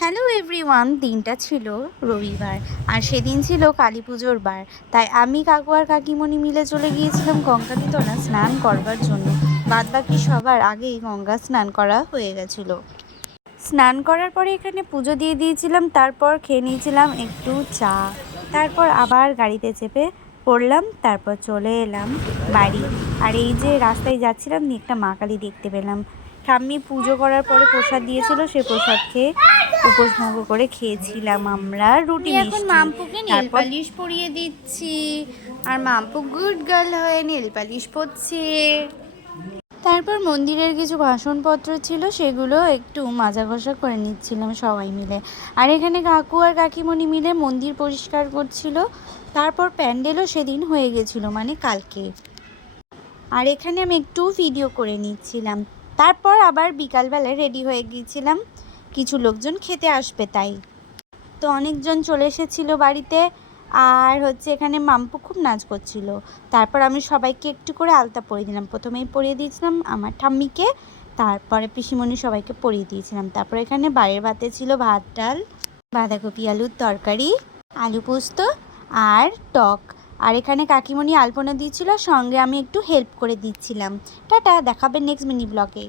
Hello everyone, দিনটা ছিল রবিবার আর সেদিন ছিল কালী পুজোর বার। তাই আমি, কাকু আর কাকিমণি মিলে চলে গিয়েছিলাম গঙ্গাতীতলা স্নান করবার জন্য। বাদবাকি সবার আগেই গঙ্গা স্নান করা হয়ে গেছিলো। স্নান করার পরে এখানে পুজো দিয়ে দিয়েছিলাম, তারপর খেয়ে নিয়েছিলাম একটু চা। তারপর আবার গাড়িতে চেপে পড়লাম, তারপর চলে এলাম বাড়ি। আর এই যে রাস্তায় যাচ্ছিলাম, একটা মা কালী দেখতে পেলাম। ঠাম্মি পুজো করার পরে প্রসাদ দিয়েছিল, সে প্রসাদ খেয়ে উপোস ভঙ্গ করে খেয়েছিলাম আমরা রুটি মিষ্টি। এখন মাম্পুকে নেল পালিশ পরিয়ে দিচ্ছি, আর মাম্পু গুড গার্ল হয়ে নেল পালিশ পরছে। তারপর মন্দিরের কিছু বাসনপত্র ছিল, সেগুলো একটু মাজা ঘষা করে নিচ্ছিলাম সবাই মিলে। আর এখানে কাকু আর কাকিমণি মিলে মন্দির পরিষ্কার করছিল। তারপর প্যান্ডেলও সেদিন হয়ে গেছিল, মানে কালকে। আর এখানে আমি একটু ভিডিও করে নিচ্ছিলাম। তারপর আবার বিকালবেলায় রেডি হয়ে গিয়েছিলাম, কিছু লোকজন খেতে আসবে তাই। তো অনেকজন চলে এসেছিলো বাড়িতে। আর এখানে মাম্পু খুব নাচ করছিল। তারপর আমি সবাইকে একটু করে আলতা পরিয়ে দিলাম। প্রথমেই পরিয়ে দিয়েছিলাম আমার ঠাম্মিকে, তারপরে পিসিমণি সবাইকে পরিয়ে দিয়েছিলাম। তারপর এখানে বাইরের ভাতে ছিল ভাত, ডাল, বাঁধাকপি আলুর তরকারি, আলু পোস্ত আর টক। আর এখানে কাকিমণি আলপনা দিয়েছিল, সঙ্গে আমি একটু হেল্প করে দিচ্ছিলাম। টাটা, দেখাবে নেক্সট মিনি ব্লগে।